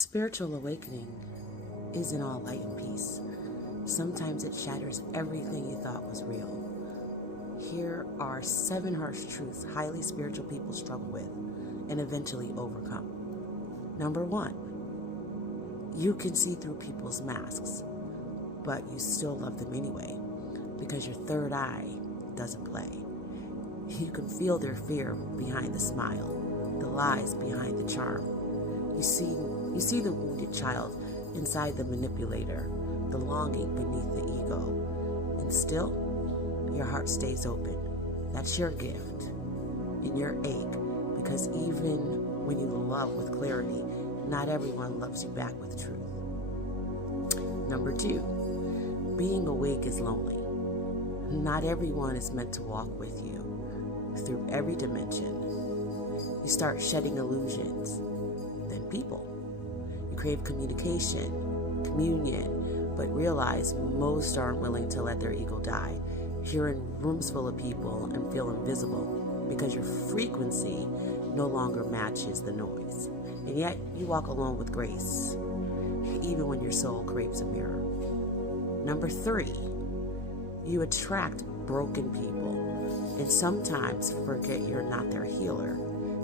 Spiritual awakening isn't all light and peace. Sometimes it shatters everything you thought was real. Here are 7 harsh truths highly spiritual people struggle with and eventually overcome. Number 1, you can see through people's masks, but you still love them anyway because your third eye doesn't play. You can feel their fear behind the smile, the lies behind the charm. You see the wounded child inside the manipulator, the longing beneath the ego, and still, your heart stays open. That's your gift and your ache, because even when you love with clarity, not everyone loves you back with truth. Number 2, being awake is lonely. Not everyone is meant to walk with you through every dimension. You start shedding illusions, then people. You crave communication, communion, but realize most aren't willing to let their ego die. You're in rooms full of people and feel invisible because your frequency no longer matches the noise. And yet you walk alone with grace, even when your soul craves a mirror. Number 3, you attract broken people and sometimes forget you're not their healer.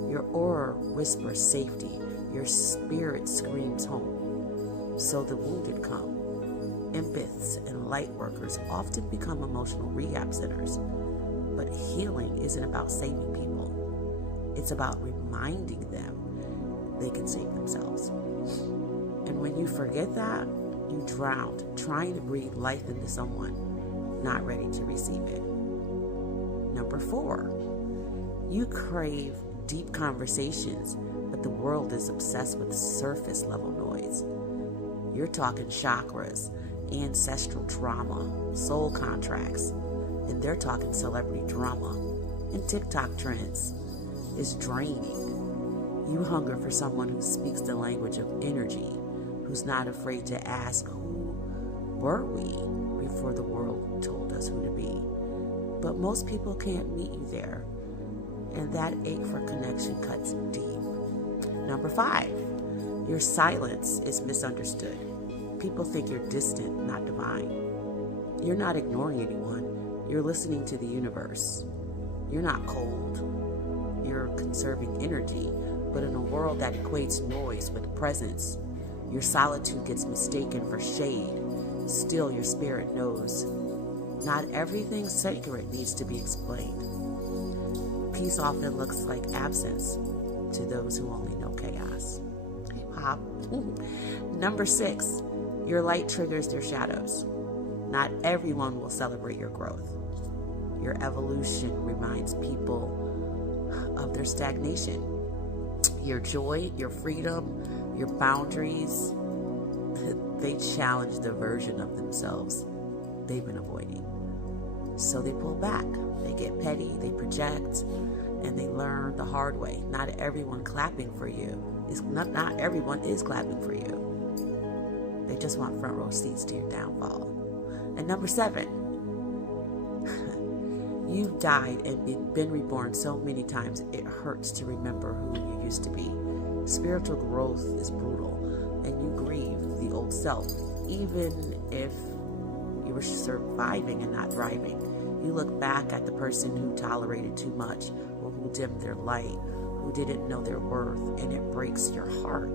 Your aura whispers safety. Your spirit screams home. So the wounded come. Empaths and light workers often become emotional rehab centers. But healing isn't about saving people. It's about reminding them they can save themselves. And when you forget that, you drown trying to breathe life into someone not ready to receive it. Number 4, you crave deep conversations, but the world is obsessed with surface level noise. You're talking chakras, ancestral trauma, soul contracts, and they're talking celebrity drama and TikTok trends. It's draining. You hunger for someone who speaks the language of energy, who's not afraid to ask, who were we before the world told us who to be? But most people can't meet you there, and that ache for connection cuts deep. Number 5, your silence is misunderstood. People think you're distant, not divine. You're not ignoring anyone. You're listening to the universe. You're not cold. You're conserving energy. But in a world that equates noise with presence, your solitude gets mistaken for shade. Still, your spirit knows not everything sacred needs to be explained. Peace often looks like absence to those who only know chaos. Hop. Number 6, your light triggers their shadows. Not everyone will celebrate your growth. Your evolution reminds people of their stagnation. Your joy, your freedom, your boundaries, they challenge the version of themselves they've been avoiding. So they pull back. They get petty, they project, and they learn the hard way. Not everyone clapping for you. Not everyone is clapping for you. They just want front row seats to your downfall. And number 7, you've died and been reborn so many times it hurts to remember who you used to be. Spiritual growth is brutal, and you grieve the old self, even if you were surviving and not thriving. You look back at the person who tolerated too much, or who dimmed their light, who didn't know their worth, and it breaks your heart.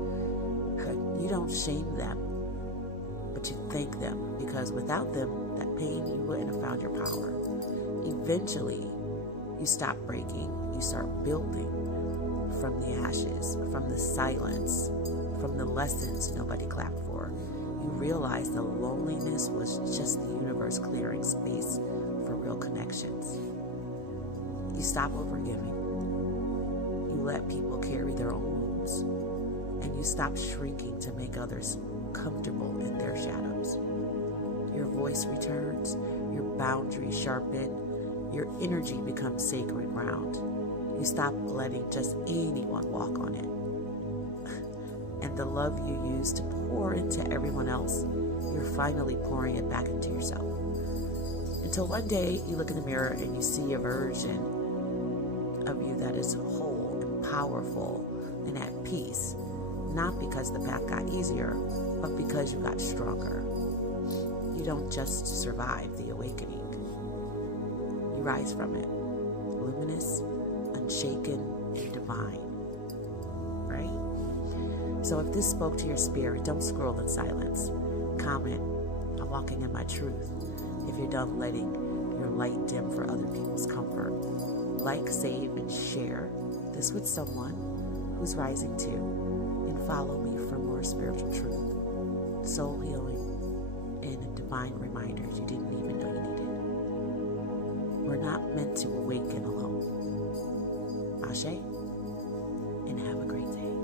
You don't shame them, but you thank them, because without them, that pain, you wouldn't have found your power. Eventually, you stop breaking, you start building from the ashes, from the silence, from the lessons nobody clapped for. You realize the loneliness was just the universe clearing space for real connections. You stop overgiving. You let people carry their own wounds. And you stop shrinking to make others comfortable in their shadows. Your voice returns, your boundaries sharpen, your energy becomes sacred ground. You stop letting just anyone walk on it. And the love you used to pour into everyone else, you're finally pouring it back into yourself. Until one day you look in the mirror and you see a version of you that is whole and powerful and at peace. not because the path got easier, but because you got stronger. You don't just survive the awakening. You rise from it, luminous, unshaken, and divine. Right? So if this spoke to your spirit, don't scroll in silence. Comment, I'm walking in my truth. If you're done letting your light dim for other people's comfort, like, save, and share this with someone who's rising too, and follow me for more spiritual truth, soul healing, and divine reminders you didn't even know you needed. We're not meant to awaken alone. Ashe, and have a great day.